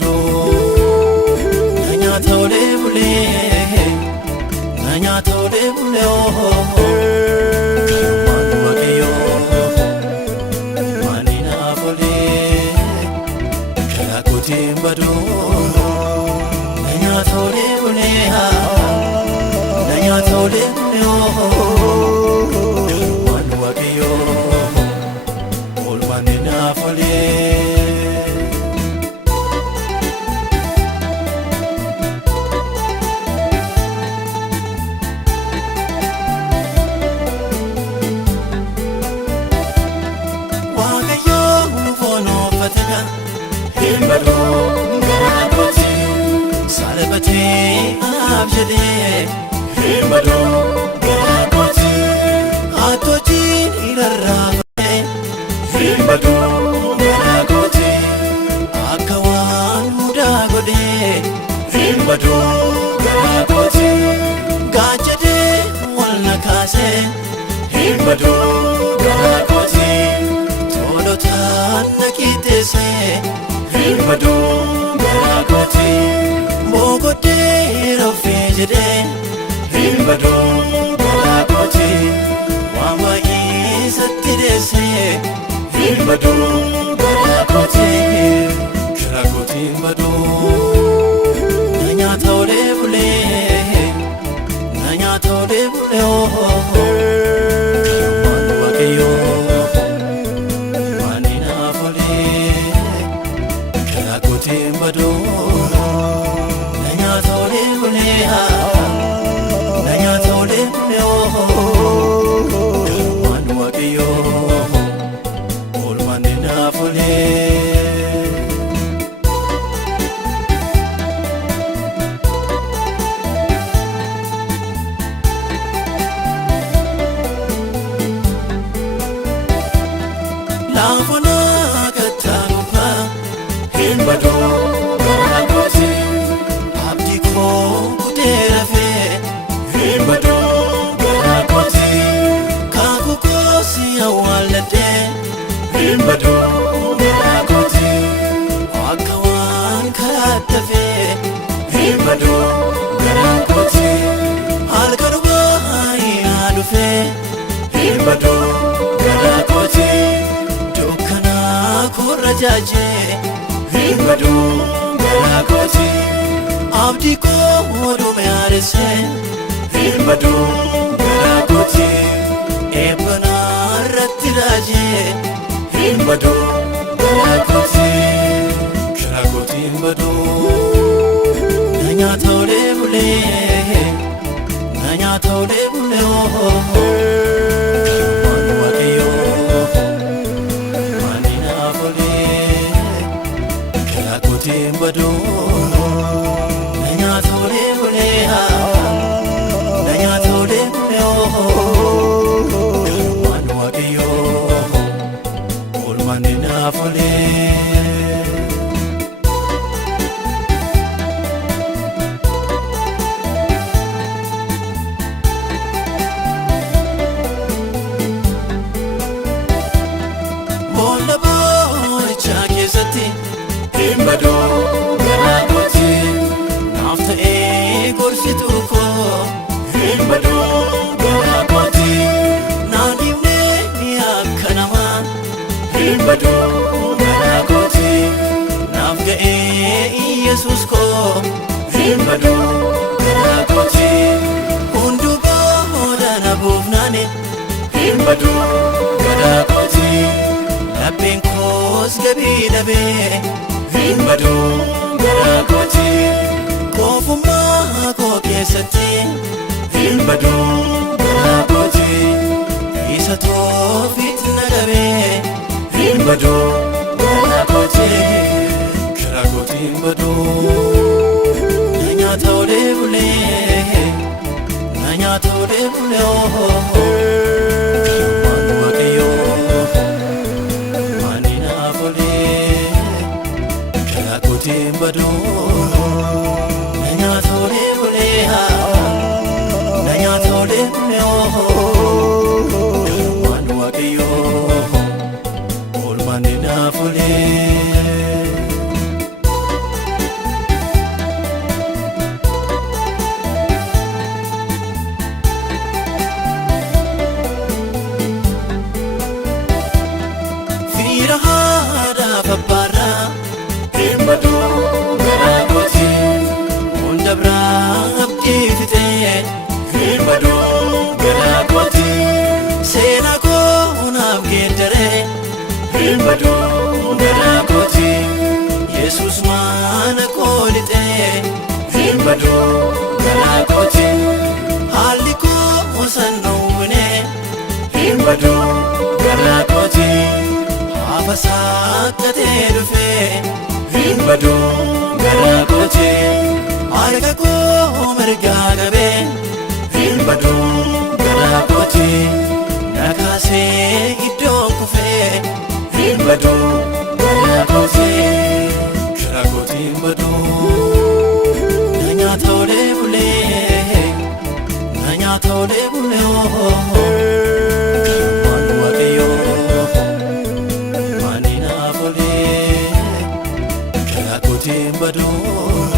bado nanya tole bule oh manu wakiyo manina bole kala kotim bado nanya tole bule oh manu wakiyo ol manina bole Bado garakote salabate abjade bado garakote atoti irarrafe bado garakote akawan muda gode bado garakote gajade wala kase bado garakote tolota nakitese bado garakote mogote rofejede bado garakote wama isatidese bado garakote garakote bado nanya tole bule oh manu wakiyo manina bole bado nanya tole bule oh manu wakiyo ol manina bole lafona katanupa bado garakote abdi ko kuterafe bado garakote kakuko siya walade bado garakote akawan karatafe bado garakote alkaruba adufe bado garakote dukana kurajaje bado garakote abdi ko modu mearese bado garakote ebana ratiraje bado garakote bado nanya tole bule oh manu wakiyo manina bole garakote bado nanya tole bule oh manu wakiyo ol manina bole bado garakote nafta gorsitu ko bado garakote nadimne yakanama bado garakote nafga yesus ko bado garakote unduba modana bufnane bado garakote labin kos gabi dabe bado garakote kofuma ko kesati bado garakote isato fitna dabe bado garakote bado nanya tole bule oh manu wakiyo manina bole garakote bado nanya tole bule oh manu wakiyo ol manina bole badu garaa kooti hafa saaqatee dhufee hin badu garaa kooti harka koo mirgaa qabee hin badu garaa kooti nakaasee iddoo kufee hin badu garaa kooti garaa kooti hin badu na nyaata olee bulee na nyaata olee bulee Badu